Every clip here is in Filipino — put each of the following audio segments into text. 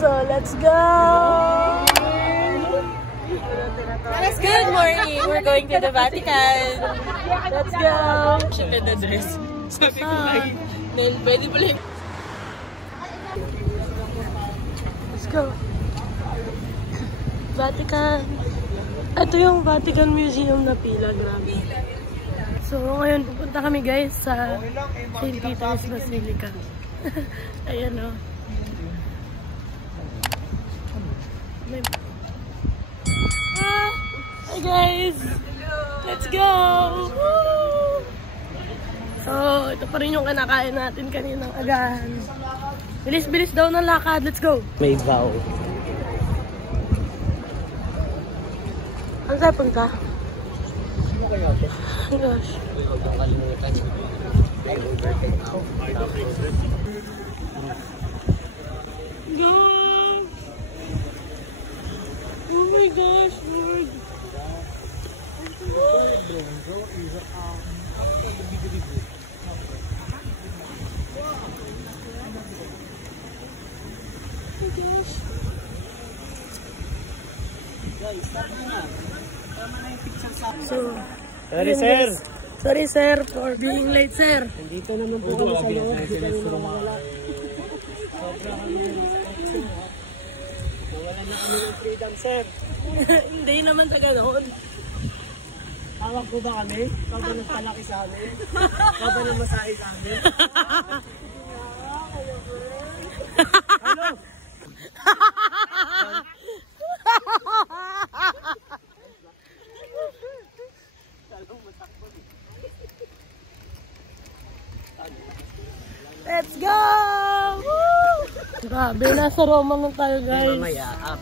So, let's go! Good morning! We're going to the Vatican. Let's go! Siya the dress. Sabi ko lagi. Then, pwede pala yung... Let's go! Vatican. Ito yung Vatican Museum na pila. Grabe. So, ngayon pupunta kami guys sa St. Peter's Basilica. Ayan o. Hi guys! Let's go! Woo! So, ito pa rin yung kinakain natin kaninang agahan. Bilis-bilis daw ng lakad. Let's go! May vow. Ano tayo punta? Oh gosh. Go! Oh my gosh, Lord! So, Sorry sir! Sorry sir for being late sir. Dito naman po kami sa loob. Hindi kami makawala. Nawalan na kami ng freedom sir. Hindi naman sa ganoon. Hawak po ba kami? Ikaw ba nagpalaki sa amin? Ikaw ba namasahe sa amin? Hello! Let's go! Woo! Grabe, nasa Roma na tayo guys. Mamaya, up.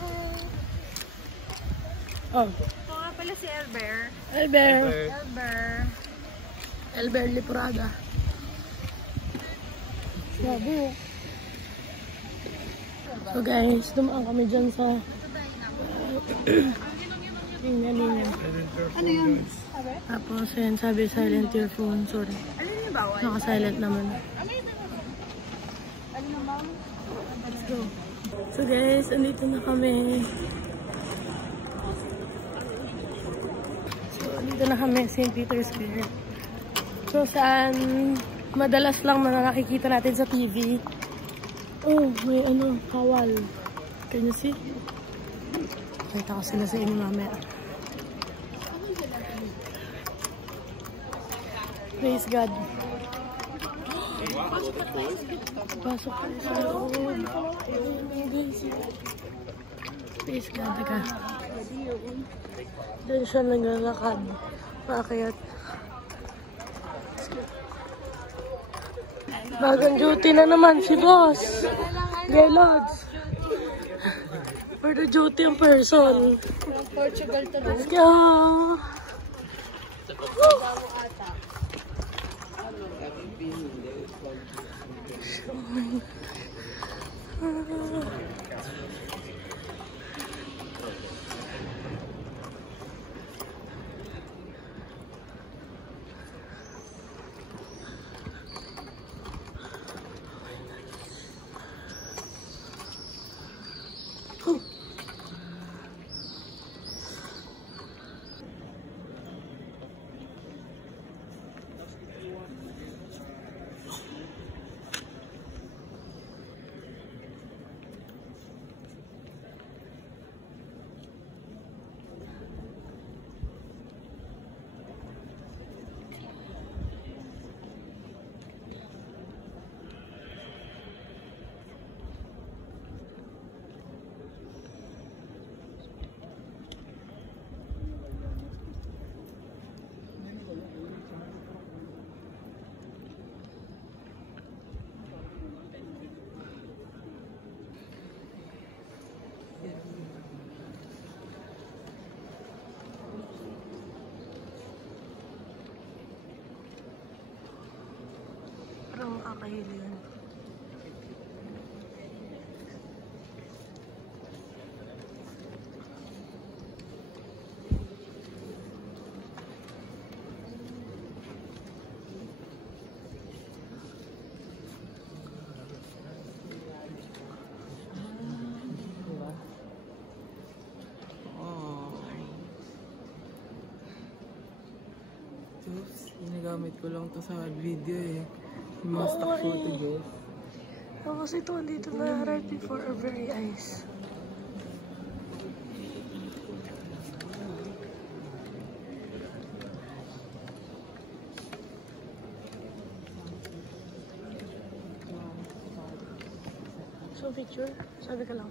Oh. Ito nga pala si Elber. Elber. Elber. Liprada. Grabe. So guys, dumaan kami dyan sa linya-linya. Ano yun? Tapos yun, sabi silent your phone. Sorry. Alin yung bawal? Naka-silent naman. Alin yung ma'am? Let's go. So guys, andito na kami. So, andito na kami St. Peter's Square. So, saan madalas lang na nakikita natin sa TV. Oh, may ano, kawal. Can you see? Kita ko sila sa inyo mamaya. Praise God. Pasok tayo sa loob. Praise God. Teka. Doon siya naglalakad. Bakit? Bagang duty na naman si boss. Gaylords. For the duty ang person. Portugal to. Let's go! Parang makakahili yun. Sus, ginagamit ko lang to sa video eh. Yung mga stock footages. Tapos ito, dito na right before our very eyes. So picture, sabi ka lang.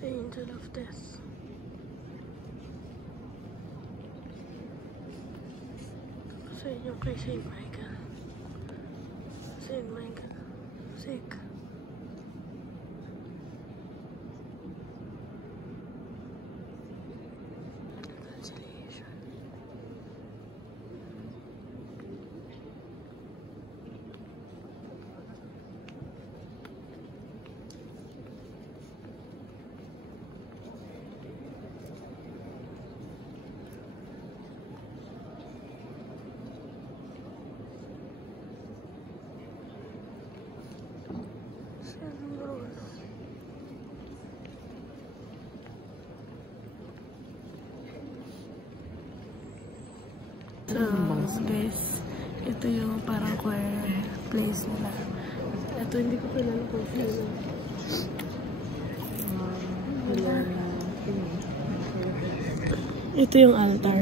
The angel of death. Sa inyo kay Saint Michael. Saint Michael. Sick. Reconciliation. So, guys, ito yung parang choir place nila. Ito, hindi ko kilala kung sino. Ito yung altar.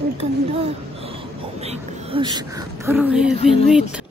Ang ganda. Oh my gosh. Parang heaven. Wait.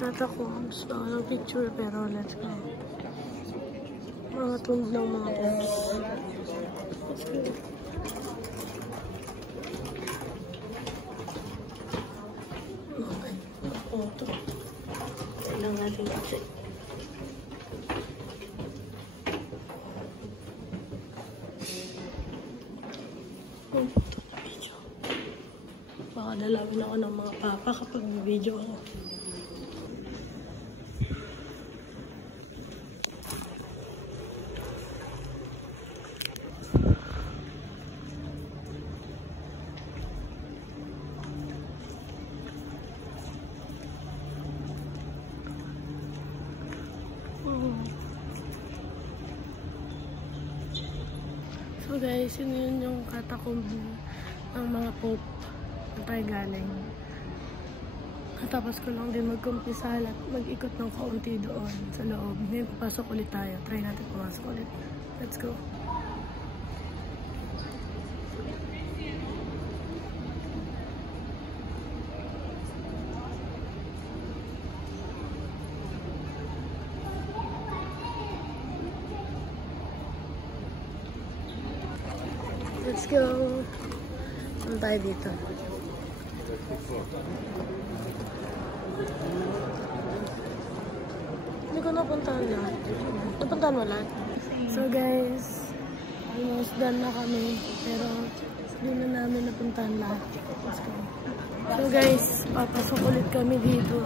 Catacombs. Baka picture pero let's go. Mga tomb ng mga tombs. Let's go. Okay. Auto. Kailangan natin i-check. Baka dalawin ako ng mga papa kapag may video ako. guys, yun yung catacomb ng mga pope na tayo galing. Katapos ko lang din magkumpisal at mag-ikot ng kaunti doon sa loob. Ngayon papasok ulit tayo. Try natin pumasok ulit. Let's go. Let's go. Saan tayo dito? Hindi ko napuntahan lahat. Napuntahan mo lahat? So guys, almost done na kami. Pero hindi na namin napuntahan lahat. Let's go. So guys, papasok ulit kami dito.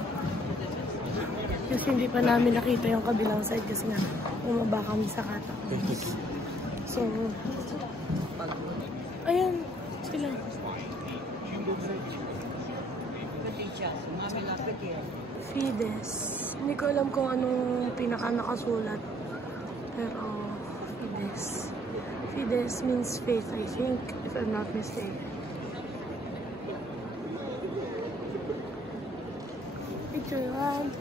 Kasi hindi pa namin nakita yung kabilang side kasi nga umaba kami sa catacombs. So, ayan sila. Fides. Hindi ko alam kung anong pinaka nakasulat. Pero, Fides. Fides means faith, I think, if I'm not mistaken. Picture, 1, 2,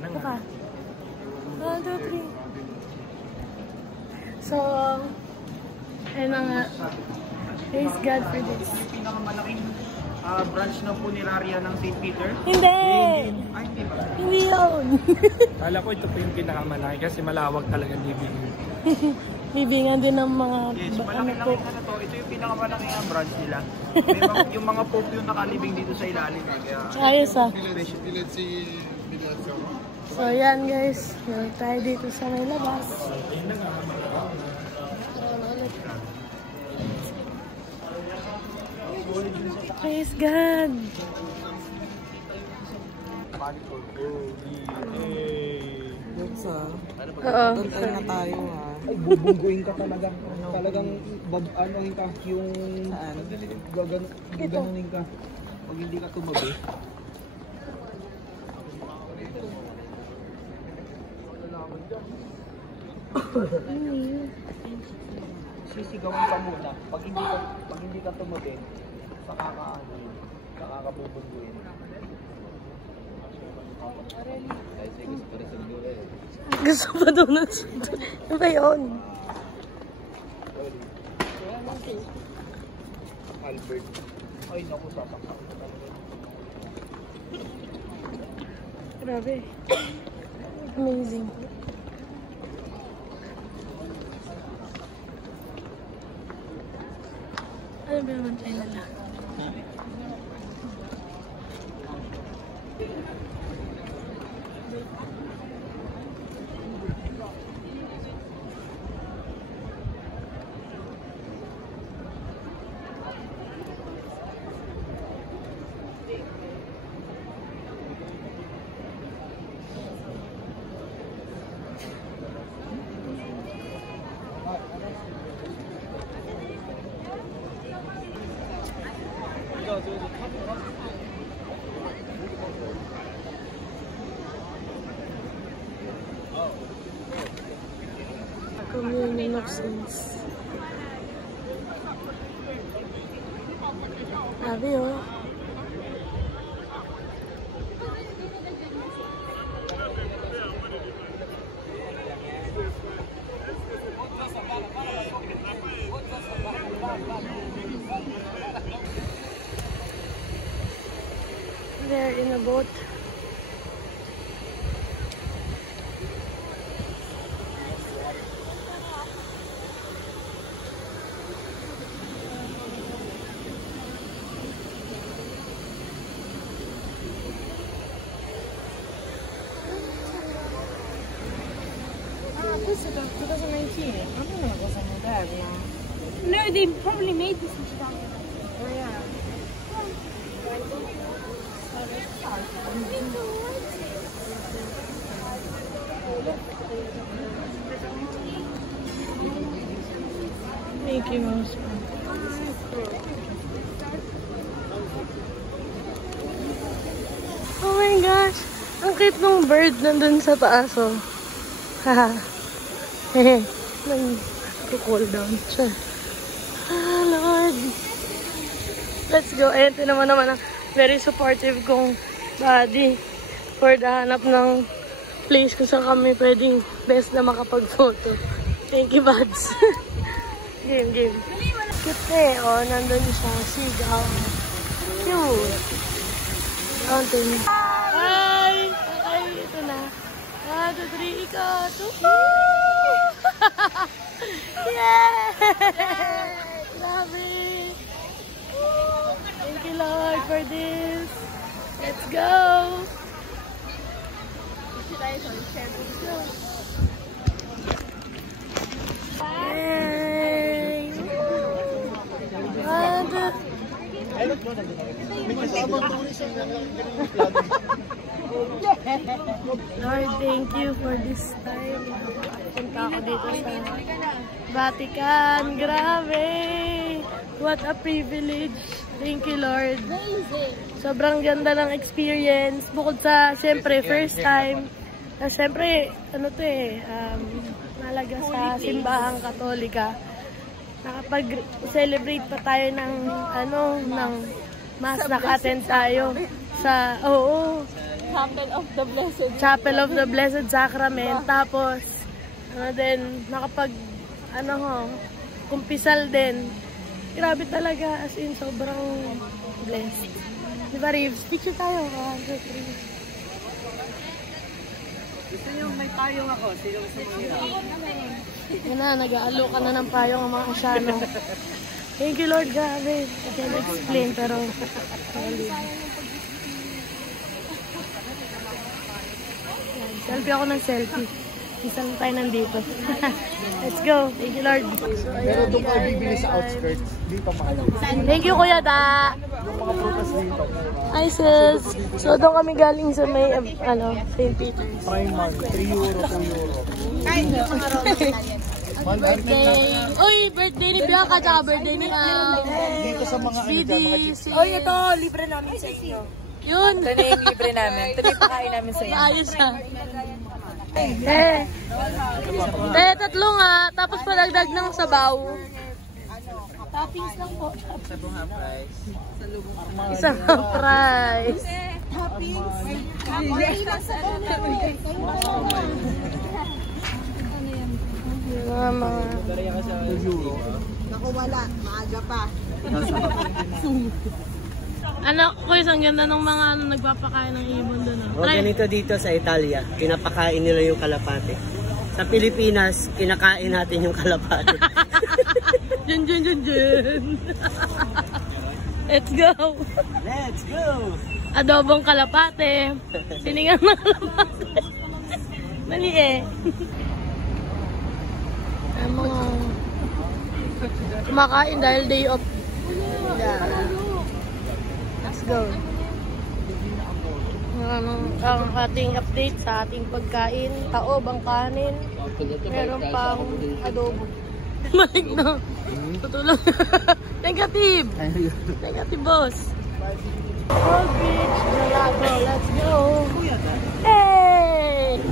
3. Baka. 1, 2, 3. So, ayun na nga. Praise God for this. Yung pinakamalaking branch ng funeraria ng St. Peter? Hindi! Ay, hindi ba? Hindi yun! Kala ko ito po yung pinakamalaki kasi malawak talaga libingan. Libingan din ng mga Yes, malaki-laki na to. Ito yung pinakamalaking branch nila. May yung mga pope yung nakalibing dito sa ilalim. Kaya, ayos ah. Let's see. So yan guys, yun tayo dito sa may labas. Praise God! Oo. Tantay na tayo ha. ay, bubungguin ka talaga. Talagang, anohin ka, yung gaganunin ka. Pag hindi ka tumabi. Sisigawan ka muna. Pag hindi ka tumabi, saka bubungguin. Gusto pa daw ng sunod. Ano ba yun? Albert. Ay, naku, sasaksak ko talaga. Grabe. Amazing. Ano ba naman tayo nala? Communion of Saints. Grabe oh. They're in a boat. This is 2019. I don't know if it was any bad now. No, they probably made this in 2019. Oh, yeah. Mickey Mouse. Oh my gosh! Ang cute ng bird nandun sa taas oh. Haha. Hehe. Nag-cool down siya. Ah, Lord. Let's go. Ayan, ito naman ang very supportive kong daddy for the hanap ng place kung saan kami pwedeng best na makapag-photo. Thank you, buds. Game. Cute eh. Oh, nandun siya. Sigaw. Cute. Fountain. Hi! Okay, ito na. 1, 2, 3, ikot. Yay! Grabe! Thank you, Lord, for this. Let's go! Yay! Lord, thank you for this time. Punta ako dito sa Vatican. Grabe! What a privilege. Thank you, Lord. Sobrang ganda ng experience. Bukod sa, syempre, first time. Syempre, ano to malaga sa simbahang Katolika. Nakapag-celebrate pa tayo ng, ng Mass, naka-attend tayo sa, Chapel of the Blessed Sacrament. Tapos, then, kumpisal din. Grabe talaga, as in, sobrang blessed. Diba, Reeves? Picture tayo. 1, 2, 3. Gusto nyo may payong ako? Sinong sumira? Yan na, nag-aalo ka na ng payong ang mga asyano. Thank you, Lord. Grabe. I can't explain, pero... Selfie ako ng selfie. Isa lang tayo nandito. Let's go. Thank you, Lord. Pero doon kayo bibili sa outskirts. Dito mahal. Thank you, Kuya Da. Yung mga prutas dito. Hi, sis. So, doon kami galing sa may, St. Peter's. Prime month. 3 euro, 2 euro. Birthday. Uy, birthday ni Bianca, tsaka birthday ni Dito sa mga Speedy. Oy, ito, libre namin sa inyo. Yun. Ito na yung libre namin. Ito na yung pakain namin sa inyo. Ayos siya. Tatlo nga. Tapos palagdag ng sabaw. Toppings lang po. Isang price. Toppings. Naku, wala. Maaga pa. Ko isang ganda ng mga nagpapakain ng ibon doon. Ganito dito sa Italia, pinapakain nila yung kalapate. Sa Pilipinas, kinakain natin yung kalapate. Jun. Let's go! Let's go! Adobong kalapate. Siningang ng kalapate. Mali eh. Ang mga kumakain dahil day off. Let's go. Ang ating update sa ating pagkain. Taob ang kanin. Meron pang adobo. Malik na. Tutulong. Negative. Negative, boss. Old Beach Gelato. Let's go. Hey!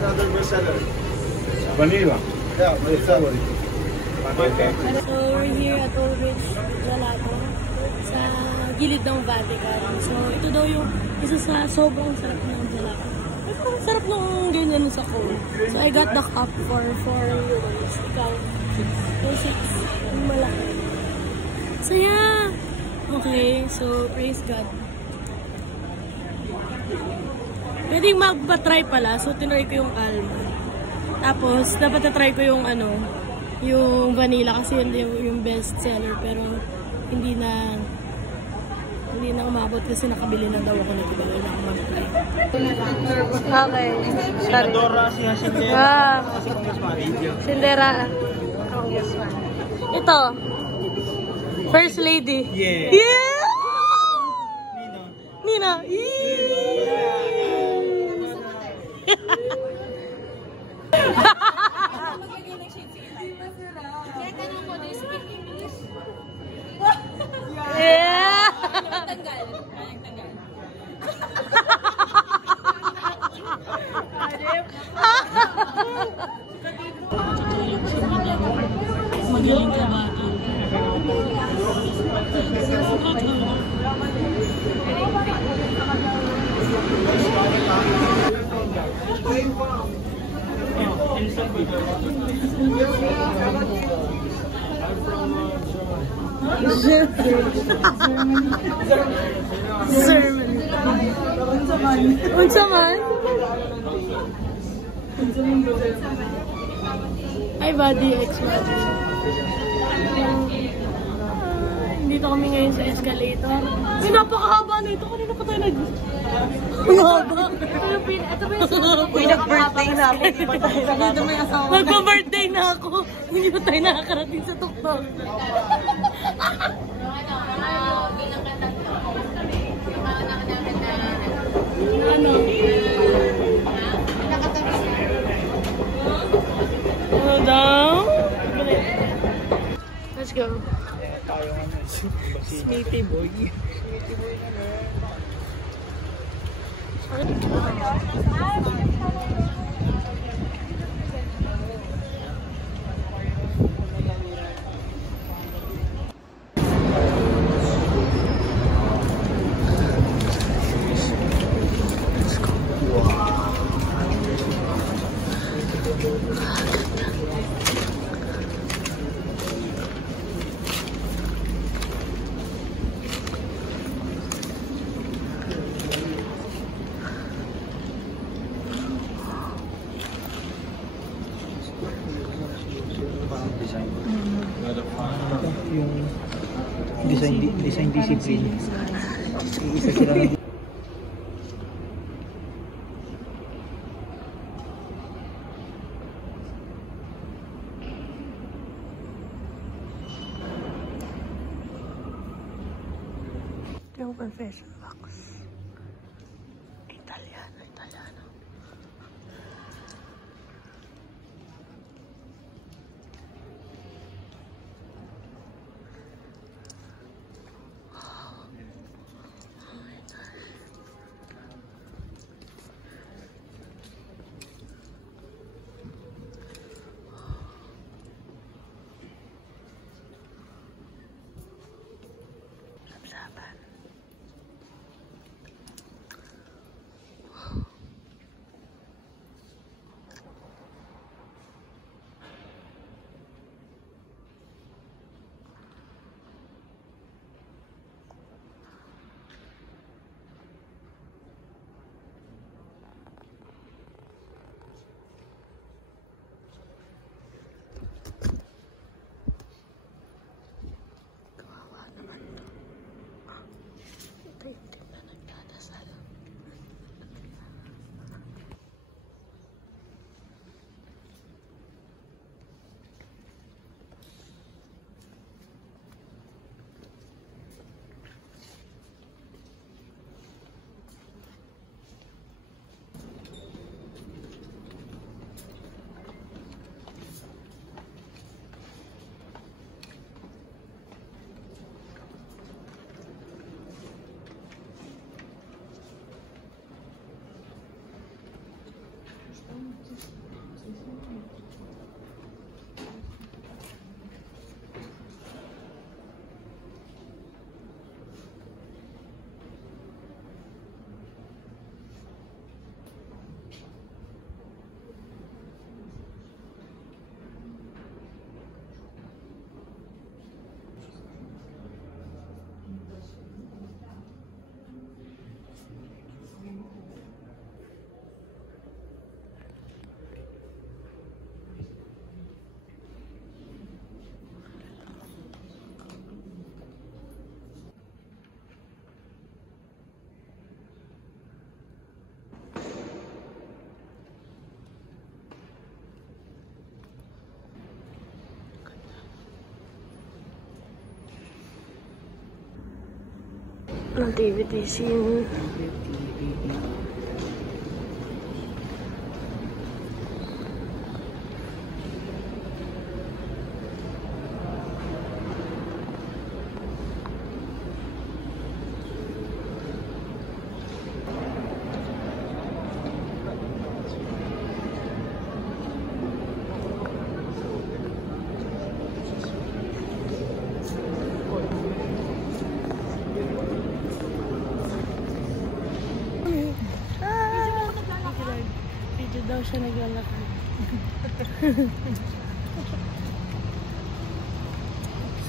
Another bestseller. Vanilla. Yeah, my favorite. So, we're here at Old Beach Gelato sa gilid ng Vatican. So, ito daw yung isa sa sobrang sarap ng gelato. Ang sarap ng ganyan sa cold. So, I got the cup for 4 euros. Ikaw, 6. Ang malaki. Saya! Okay, so, praise God. Pwedeng magpa-try pala. So, tinry ko yung almond. Tapos, dapat na-try ko yung yung vanilla kasi yun yung best seller. Pero, hindi na umabot kasi nakabili na daw ako nito. Wala na ako mag-try. Okay. Sorry. Sindera. Ito. First lady. Yeah! Yeah! Nina. Yeah! magaling sa bata. Sermon. Unsa man? Hi, buddy. Ex-buddy. Dito kami ngayon sa escalator. Ay, napakahaba na ito. Kanina pa tayo nag... Ang haba. Ito ba yung pinaka-birthday namin? Nagpa-birthday na ako. Hindi pa tayo nakakarating sa tuktok. Ano? Ano daw? Let's go. Smithy boy. Yung design discipline. Isa sila na. Yung confession box. Italiano. Nativity scene.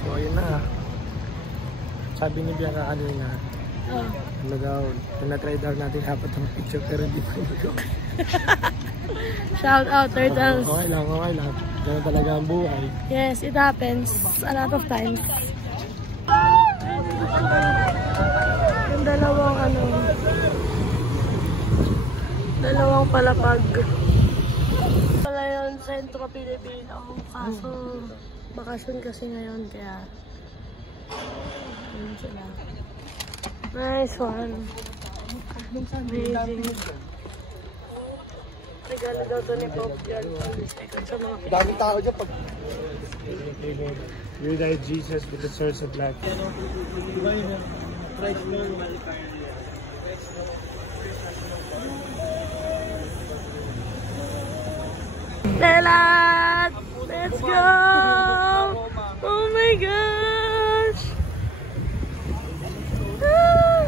So, ayun na. Sabi ni Bianca kanina, ano daw, na-try daw natin apat ang picture pero hindi ko nagawa. Shout out, turtles. Okay lang, okay lang. Ganun talaga ang buhay. Yes, it happens a lot of times. Yung dalawang palapag. Pala yun, Sentro Pilipino. Kaso, bakasyon kasi ngayon, kaya yun sila. Nice one. Amazing. Regalo daw to ni Pope yan. Sa mga Daming tao dyan pag... You died Jesus with the source of life. Lelat! Let's go! Oh my gosh! Ah!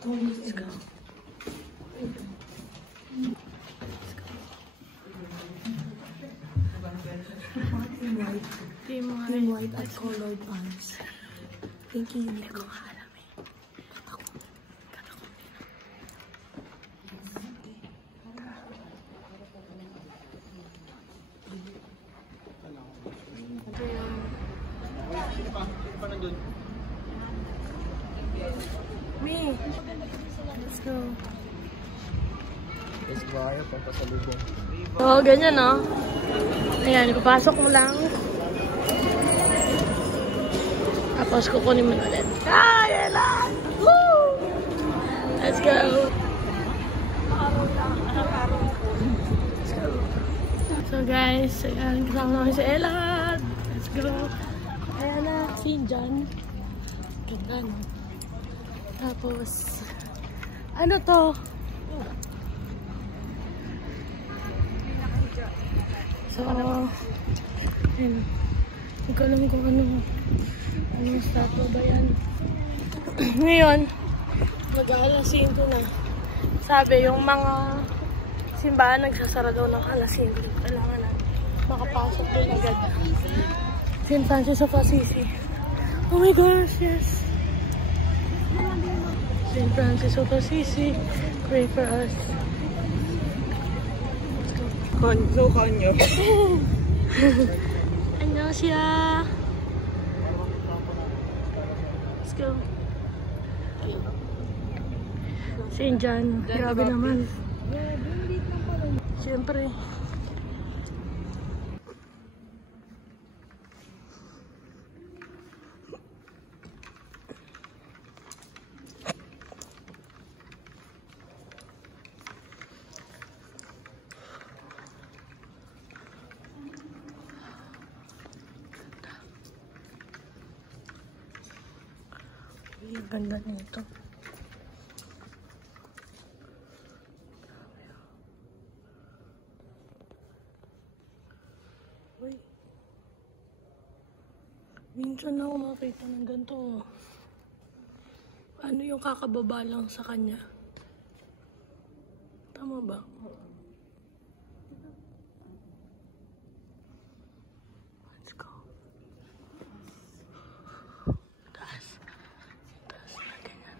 Let's go. Team white at colored pants. Pinky unicorn. Me. Let's go. Let's go kayo, punta sa lubong. Oo, ganyan no. Ayan, papasok mo lang. Tapos kukunin mo na ulit. Ah, yan lang! Woo! Let's go! Let's go. So guys, ayan, kasama namin si Ella. Let's go. Ayan na, si John. Ganda no. Tapos, ano to? So, ayun. Hindi ko alam kung anong statue ba yan. Ngayon, mag-aalasin ko na. Sabi, yung mga simbahan nagsasara daw ng alasin. Kailangan na makapasok doon agad. St. Francis of Assisi. Oh my gosh, yes! St. Francis of Assisi, pray for us. Let's go. Konyo. 안녕하세요. Let's go. St. John, grabe naman. Siyempre. Ang ganda nito. Uy. Minsan na ako makita ng ganito. Ano yung kakababa lang sa kanya? Tama ba? Let's go. Taas. Taas na ganyan.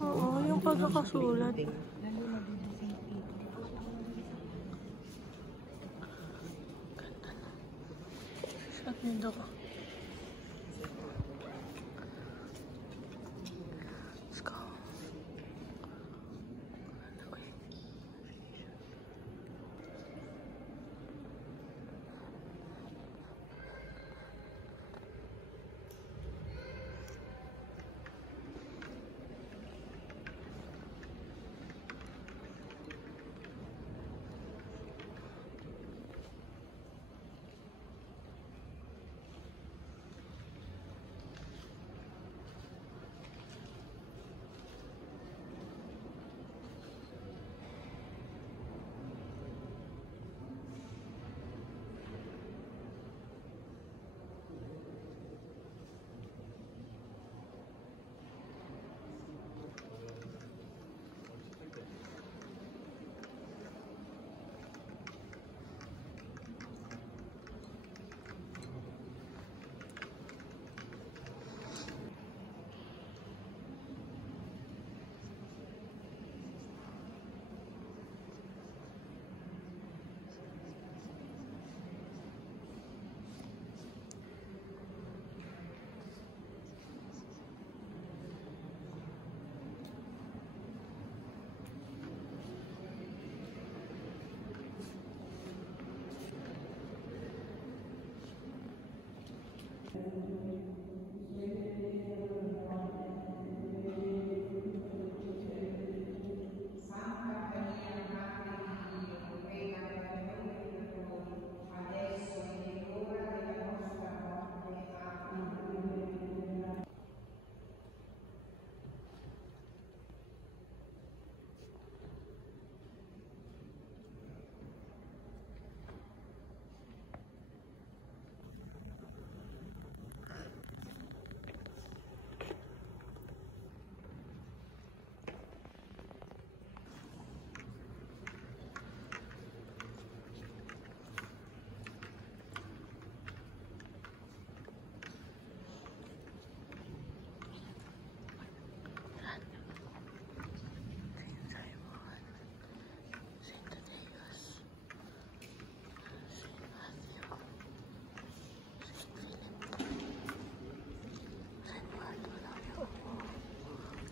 Oo, yung pagkakasulat. Ganda na. Shot nito ko. Let's go.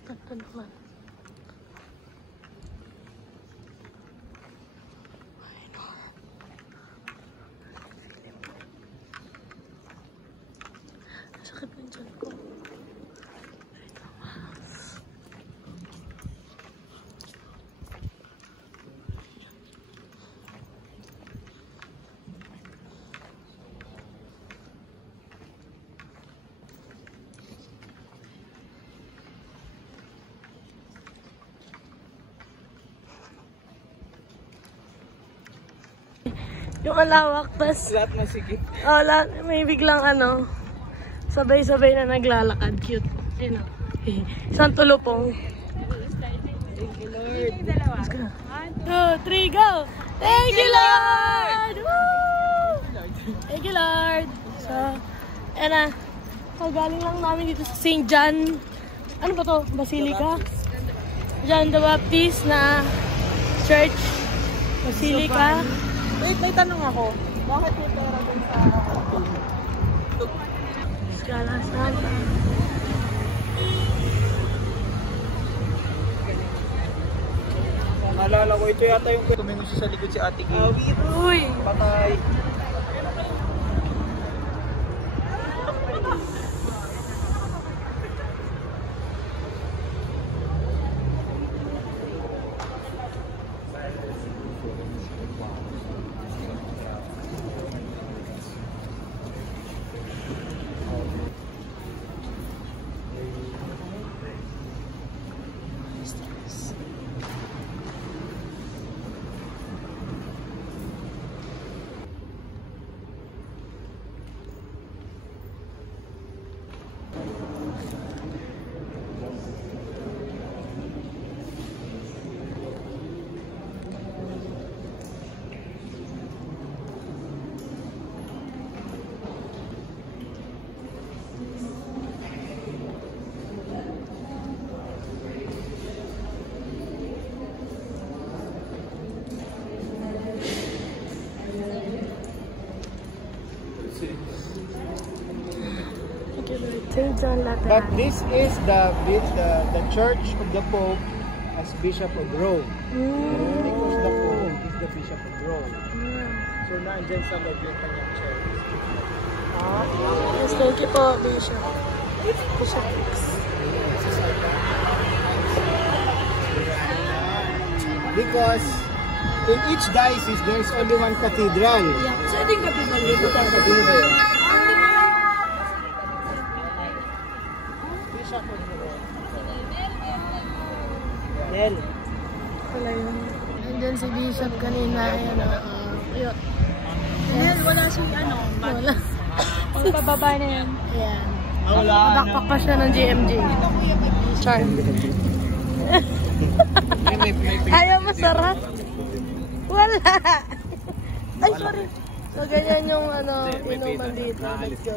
Ito naman. Sakit na dyan ko. Yung alawak, tas Lahat masikip. oh, lahat, may biglang ano, sabay-sabay na naglalakad. Cute. Ayun o. Isang tulupong. Thank you, Lord. Let's go. 1, 2, 3, go! Thank you, Lord! Woo! Thank you, Lord! So, ayan na. Galing lang namin dito sa St. John. Ano ba to? Basilica? John the Baptist na church. Basilica. Wait, may tanong ako. Bakit may pera dun sa... Scala Santa. Naalala ko, ito yata yung tumingin siya sa likod si Ate Gay. Uy! Patay. San Lateran. But this is the Church of the Pope as Bishop of Rome. Because the Pope is the Bishop of Rome. So nandyan sa loob yung kanyang church. Yes, thank you po, Bishop. Bishop X. Because in each diocese, there's only one cathedral. So, ito yung cathedral dito. Nel. Wala yun. Nandyan si Bishop kanina. Ayan, ayun. Nel, wala siyang ano. Wala. Pababa na yan. Ayan. Nakabakpak pa siya ng GMG. Char. Ayaw masarap. Wala. Ay, sorry. So, ganyan yung inuman dito. Let's go.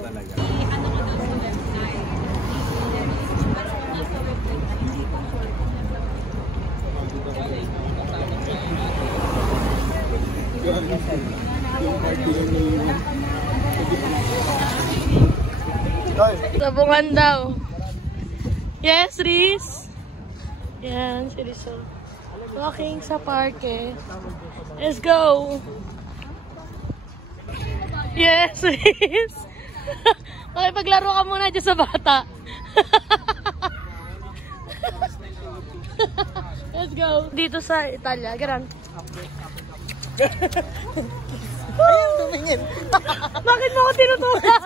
Sabungan daw. Yes, Riz. Yan, si Rizzo. Walking sa parke. Let's go. Yes, Riz. Makipaglaro ka muna dyan sa bata. Let's go. Dito sa Italia. Garan. Ayun, tumingin. Bakit mo ako tinutulak?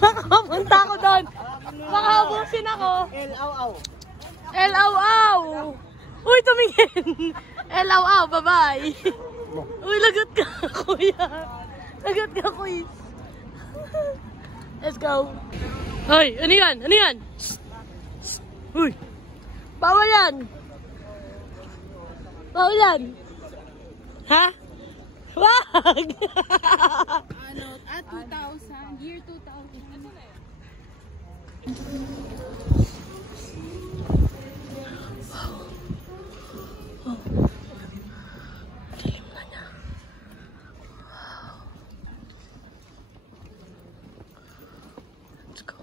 Makapunta ako doon. Makahabusin ako. El-aw-aw. El-aw-aw. Uy, tumingin. El-aw-aw, bye-bye. Uy, lagot ka, kuya. Lagot ka, kuya. Let's go. Uy, ano yan? Ano yan? Uy. Bawal yan. Bawal yan. Ha? Wag! Ano, 2000, year 2000. Ano na yun? Dilim na niya. Let's go.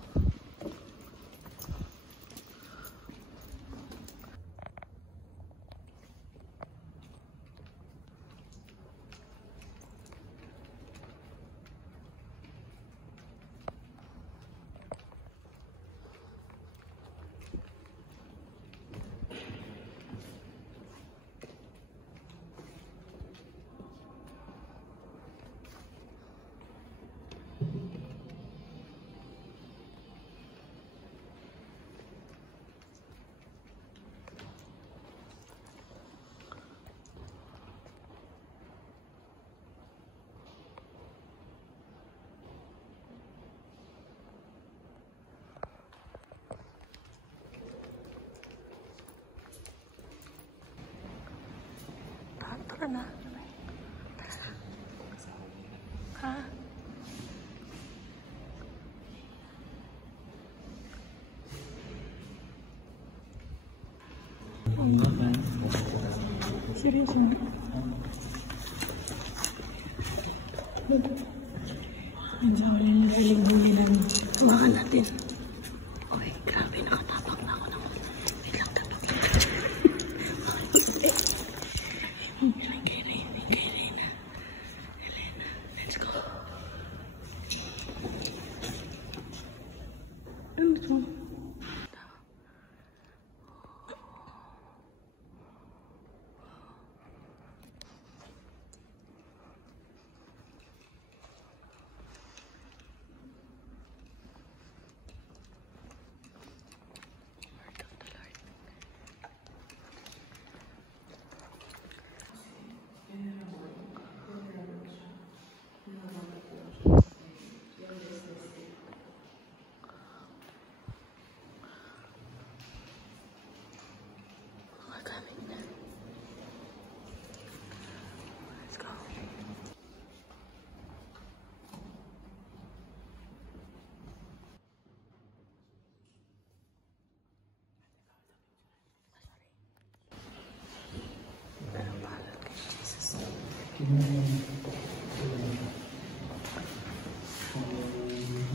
Tara na. Ha? Seryoso? Ang sawali na siling-huli namin. Hawakan natin. Uy, grabe, nakatapak na ako ng... Wait lang, tapak lang. Elena. Let's go. Ano ito?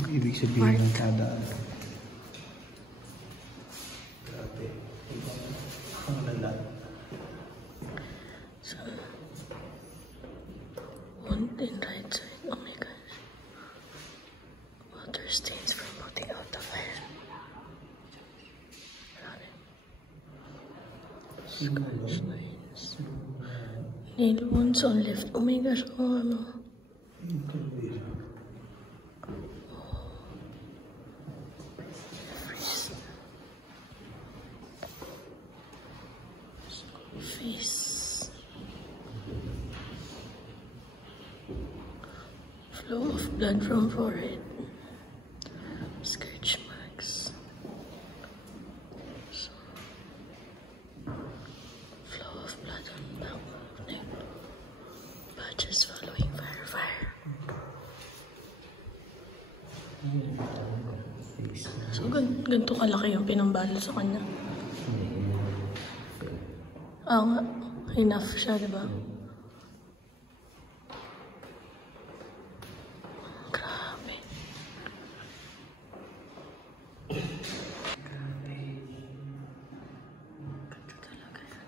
Ibig sabihin ng kada Scratch lines. Nail wounds on left. Oh my gosh, oh ano. Face. Flow of blood from forehead. Scratch marks. So, flow of blood on back of neck. Patches following fire. So, ganito kalaki yung pinambalo sa kanya. Nga. Enough siya, diba? Grabe. Ganito talaga yan.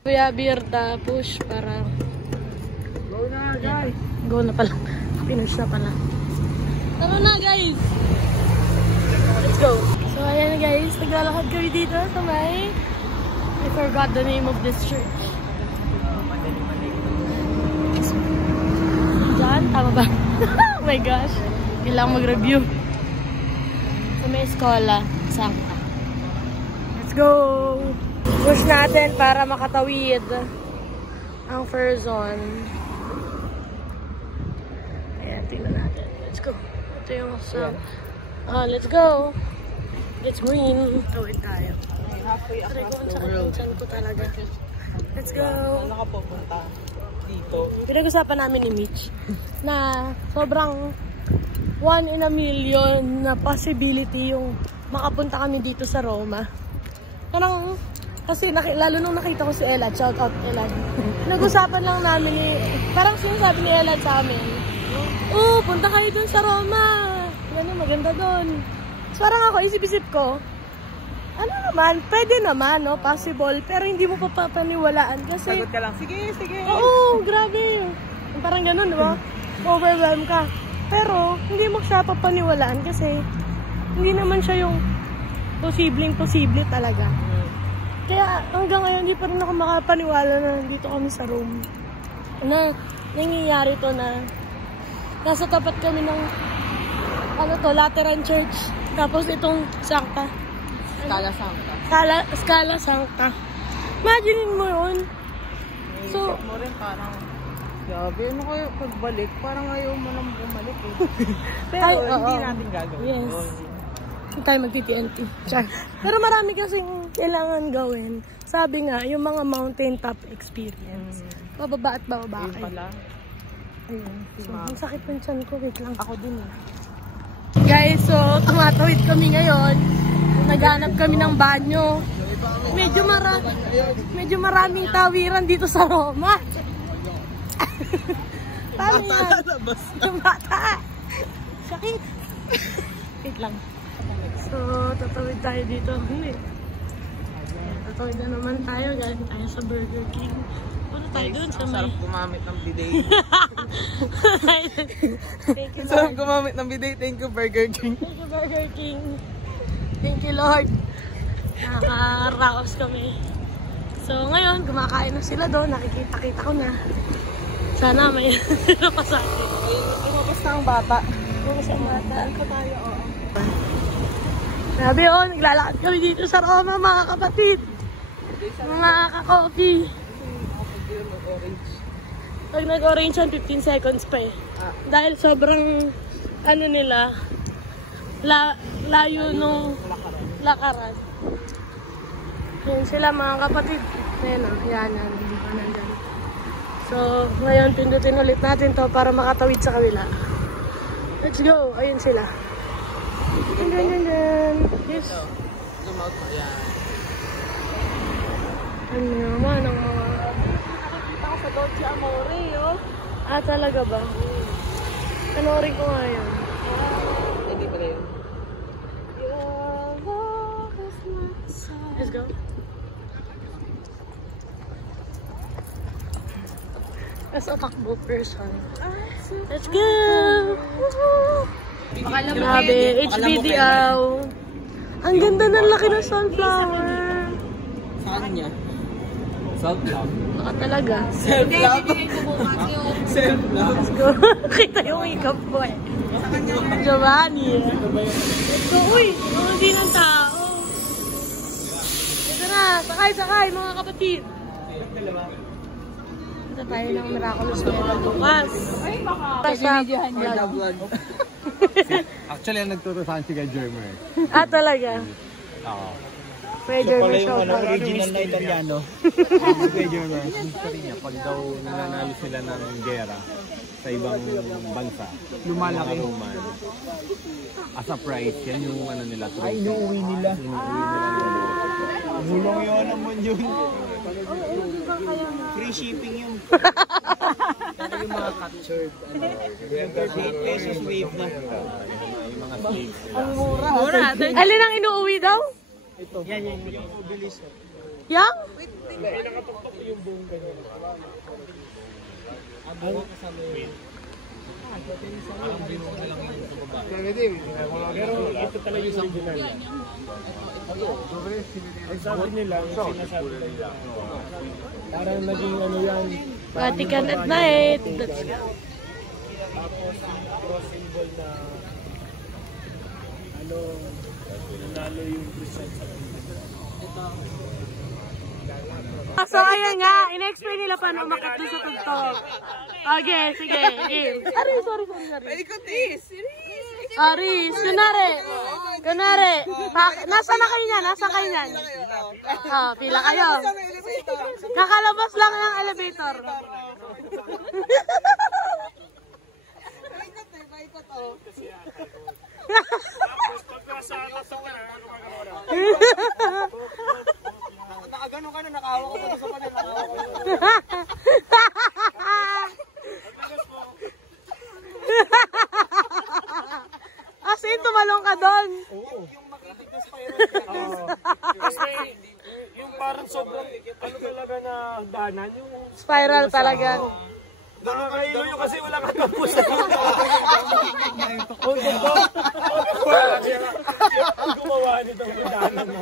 Kuya Birda, push para... Go na, guys! Go na pala. Pinush na pala. Tara na, guys! Let's go! So, ayan guys. Naglalakad kami dito sa may... I forgot the name of this church. Diyan? Tama ba? Oh my gosh. Kailangan mag-review. Sa may eskwela. Sangka. Let's go! Push natin para makatawid ang Ferzon. Ayan, tingnan natin. Let's go. Ito yung song. Let's go. It's green. Tawid tayo. Try ko ang sakit ng tiyan ko talaga. Let's go. Saan ka pupunta? Dito. Pinag-usapan namin ni Mitch na sobrang 1 in a million na possibility yung makapunta kami dito sa Roma. Parang kasi lalo nung nakita ko si Elad, shout out Elad. Nag-usapan lang namin parang sinasabi ni Elad sa amin, punta kayo dun sa Roma. Ano, maganda dun. So parang ako, isip-isip ko, ano naman, pwede naman, no, possible, pero hindi mo papapaniwalaan kasi... Sagot ka lang, sige. Oo, grabe. Parang ganun, diba? Overwhelm ka. Pero, hindi mo siya papaniwalaan kasi hindi naman siya yung posibleng-posible talaga. Kaya hanggang ngayon, hindi pa rin ako makapaniwala na dito kami sa Rome. Na nangyayari to na nasa tapat kami ng Lateran Church. Tapos itong Sancta. Scala Sancta. Imagine mo yun. So, mo rin parang, grabe, ano kayo pagbalik? Parang ayaw mo nang bumalik eh. Pero hindi natin gagawin. Yes. Hindi tayo mag-TNT. Pero marami kasing kailangan gawin. Sabi nga, yung mga mountain top experience. Bababa at bababa kayo. Ayun. So, ang sakit ng tiyan ko. Wait lang. Ako din eh. Guys, so tumatawid kami ngayon. Naghanap kami ng banyo. Medyo maraming tawiran dito sa Roma. Paano yan? Yung bata. Sakit. Wait lang. So, tatawid tayo dito. Tatawid na naman tayo. Galing tayo sa Burger King. Ano tayo dun sa may... Sarap gumamit ng bidet. Thank you, Sarap Lord. gumamit ng bidet. Thank you, Burger King. Thank you, Burger King. Thank you, Lord. Nakaka-raos kami. So, ngayon, kumakain na sila doon. Nakikita-kita ko na. Sana may napasakit. Lumabas na ang bata. Lumabas ang bata. Ang kabayo, oo. Sabi, naglalakad kami dito sa Roma, mga kapatid. Mga ka-coffee. Pag nag-orange yan, 15 seconds pa eh. Dahil sobrang, nila, layo nung lakaran. Yan sila mga kapatid. Ayan o, yan. So, ngayon pindutin ulit natin to para makatawid sa kabila. Let's go. Ayun sila. Dun. Yes. Ano naman ang mga... Nakikita ko sa Dolce Amore, oh. Ah, talaga ba? Panoorin ko nga yun. Hindi pala yun. Let's go. As a takbo person. Let's go! Grabe, HBDO. Ang ganda ng laki ng sunflower. Saan niya? Self-love. Baka talaga. Self-love? Self-love. Let's go. Kita yung ikap ko eh. Giovanni. Let's go. Uy, hindi ng tao. Ito na, sakay mga kapatid. Ito tayo ng Miraculous Meron bukas. Sa vlog. Actually, ang nagtutusan si Jermer. Ah, talaga? Oo. Kuya Jermer show. Original na Italiano. Kuya Jermer, gusto rin niya pag daw nananalo sila ng gera sa ibang bansa. Lumalaki. Roman. As a prize, yan yung ano nila. Ay, inuuwi nila. Bulong yun naman yun. Free shipping yun. Pero yung mga captured, 8 pesos wave na. Yung mga slaves. Mura. Alin ang inuuwi daw? Ito. Yan. Bilis. Yang? Nakatutok yung buong ganyan. Ano kasama yun? Pero ito talaga yung original niya. Ang sabi nila, sinasabi nila. Parang naging ano yan. Vatican at night. That's Tapos cross symbol na ano, nanalo yung Christian sa So ayan nga, in-explain nila paano umakit doon sa tugtog. Okay, sige, game. Sorry. Aris, kunwari. Nasa na kayo niyan? Ah, pila kayo. Kakalabas lang ng elevator. Nakagano ka na, nakahawa ka pa sa panela. As in, tumalong ka doon. Yung makitig na spiral. Kasi yung parang sobrang ano talaga na danan, yung Spiral talaga. nakakailo yun kasi wala katapos. Ang gumawa nitong danan mo.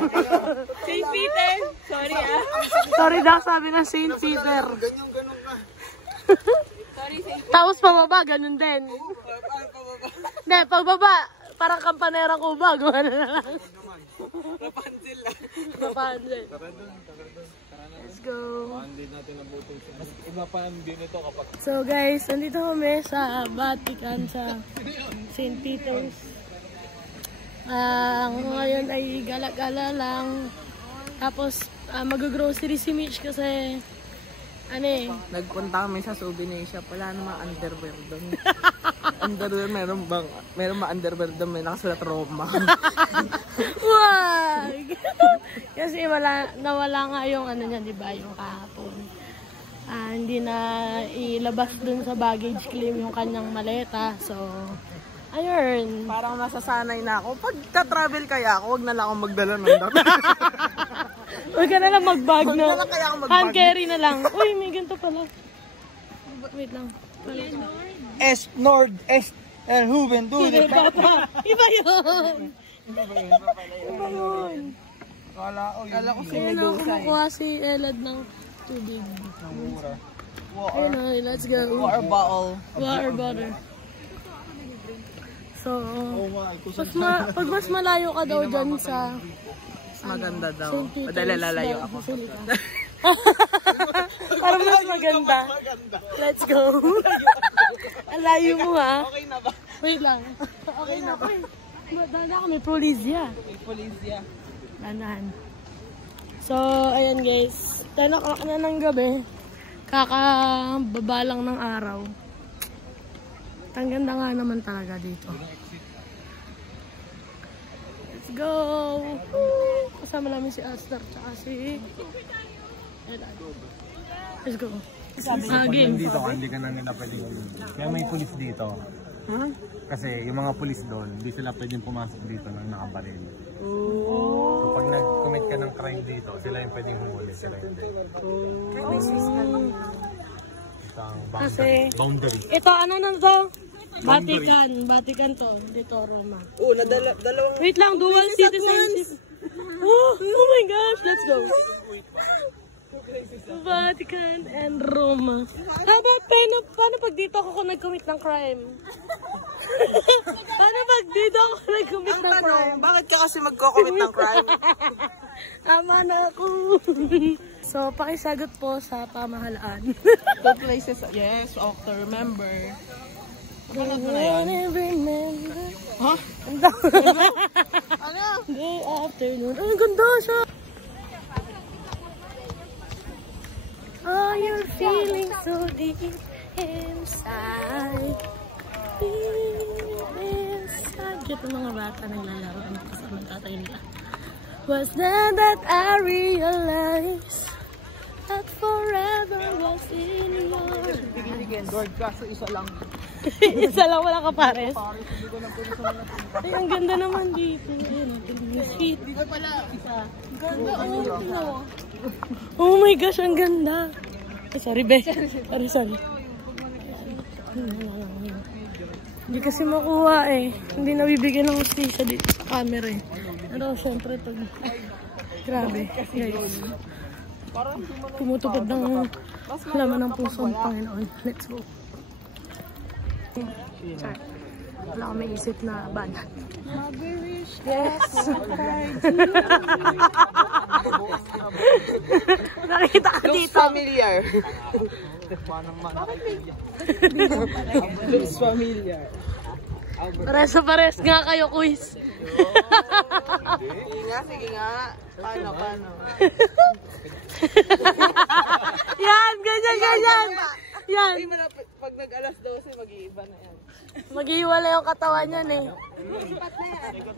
St. Peter. Sorry ah. Sorry daw, sabi ng St. Peter. Ganyan ka. Tapos pababa, ganun din. Hindi, pagbaba, parang kampanerang kuba, gawa na lang. Rapunzel lang. Rapunzel. Let's go. Iba pa din ito kapag So guys, nandito kami sa Vatican, sa St. Peter's. Ngayon ay gala-gala lang. Tapos mag-grocery si Mitch kasi Nagpunta kami sa souvenir shop. Wala namang underwear doon. Underwear, meron ma-underwear doon. May nakasulat Roma. Wag! Kasi nawala nga yung ano niya, di ba? Yung kahapon. Hindi na ilabas dun sa baggage claim yung kanyang maleta. So, ayun. Parang masasanay na ako. Pag ka-travel kaya ako, wag na lang akong magdala ng dami. Huwag ka na lang mag-bag, no? Huwag na lang kaya ako mag-bag. Hand carry na lang. Uy, may ganito pala. Wait lang. Nord, Juventud. Iba yun! Iba yun! Kala ko Kaya na kumukuha si Elad ng tubig. Ayun na, let's go. Water bottle. Water bottle. So, pag mas malayo ka daw dyan sa Maganda daw. St. Peter's Madala lalayo na ako. Basilica. Para mas maganda. Let's go. Ang layo mo ha. Okay na ba? Wait lang. Okay na ba? Dala kami, polizya. Polizya. Dandahan. So, ayan guys. 10 o'clock na ng gabi. Kakababa lang ng araw. Ang ganda nga naman talaga dito. Let's go! Kasama namin si Astar tsaka si... Let's go. Game. Dito, hindi ka na nila pwedeng kaya may pulis dito. Kasi yung mga pulis doon, hindi sila pwedeng pumasok dito nang nakabaril. So pag nag-commit ka ng crime dito, sila yung pwedeng humuli, sila hindi. Kasi, boundary. ito ano na to? Vatican to. Dito, Roma. Dalawang... Wait lang, dual citizenship. Oh my gosh, let's go. Vatican and Roma. How about paano pag dito ako nag-commit ng crime? Paano pag dito ako nag-commit ng crime? Bakit ka kasi magko-commit ng crime? Tama na ako. So, pakisagot po sa pamahalaan. Two places, yes, to remember. Ano na yan? Ha? Ano? Day afternoon. Ay, ganda siya. Oh, you're feeling so deep inside. Deep inside. Dito mga bata naglalaro ng kasama tatay nila. Was then that I realized that forever was in your Bigyan, Lord, kaso isa lang. Isa lang, wala ka pares. Ay, ang ganda naman dito. Ayun, yung feet. Dito pala, isa. Ganda, oh. Oh my gosh, ang ganda. Ay, sorry, be. Sorry. Hindi kasi makuha eh. Hindi nabibigyan ng hustisya dito sa camera eh. Pero syempre pag... Grabe, guys. Tumutupad ng laman ng puso ng Panginoon. Let's go. Wala akong may isip na banat. Yes! Nakita ka dito. Familiar. Looks familiar. Pares nga kayo, quiz. Sige nga. Paano? Yan, ganyan. Yan. Pag nag-alas 12, mag-iiba na yan. Mag-iwala yung katawan yan eh.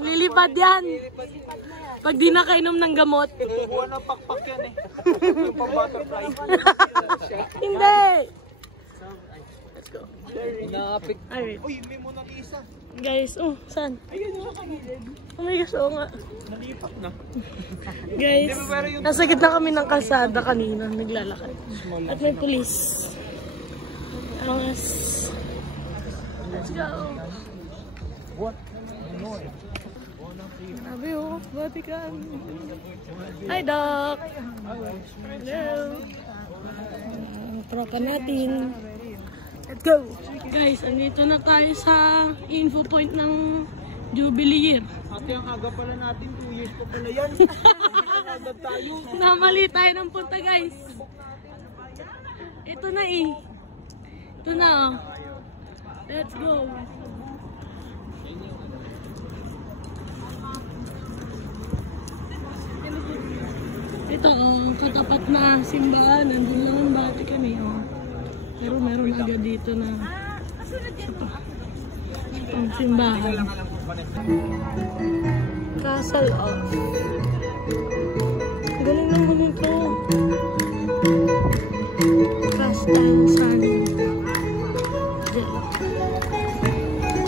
Lilipad yan. Pag di nakainom ng gamot. Buwan ng pakpak yan eh. Yung pang butterfly. Hindi. Let's go. Uy, may Mona Lisa. Guys, saan? Oh my gosh, oo nga. Nalipat na. Guys, nasa gitna kami ng kalsada kanina, naglalakad. At may pulis. Angas. Let's go. What? Grabe oh, Vatican. Hi, Doc. Hello. Tropa natin. Let's go. Guys, andito na tayo sa info point ng Jubilee Year. Ate, ang aga pala natin, 2 years pa pala yan. Agad tayo. Namali tayo ng punta, guys. Ito na eh. Ito na oh. Let's go. Ito oh, katapat na simbahan. Nandun lang ang Vatican eh oh. Pero meron agad dito na ang simbahan. Castle of. Galing naman ito. Castel San Gelo.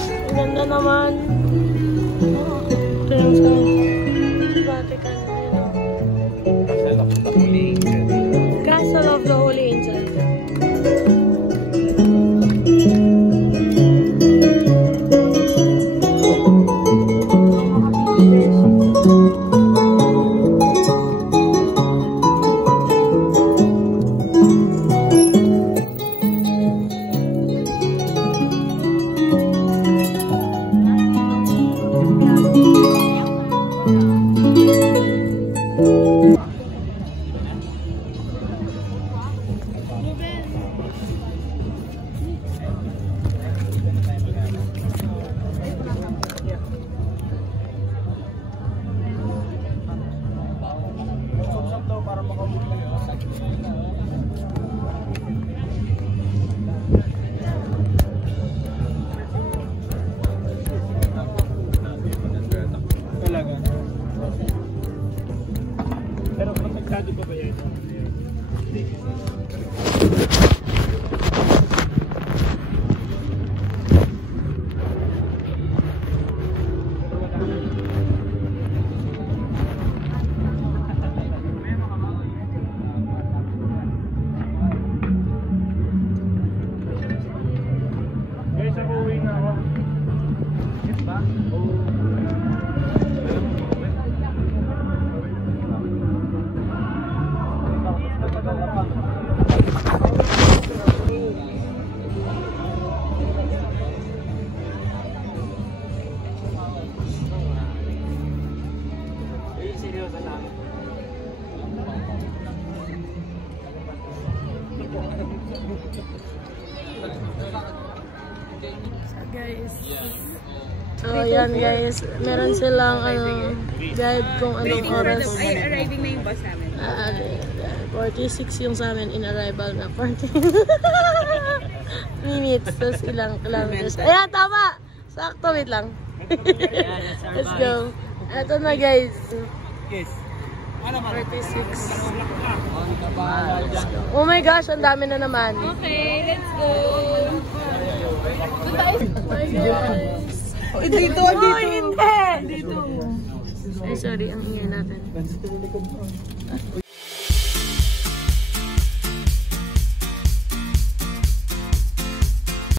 Ang ganda naman. Ito yung sa Vatican. Castle of the Holy Angel. So, yan guys. Meron silang guide kung anong oras. Ay, arriving na yung bus namin. 46 yung sa amin in arrival na 40 minutes. Tapos ilang kilometers. Ayan, tama! Sakto, wait lang. Let's go. Ito na guys. Yes. 46. Oh my gosh, ang dami na naman. Okay, let's go. My guys. Dito. Oh, hindi! Dito. Ay, sorry, ang ingay natin.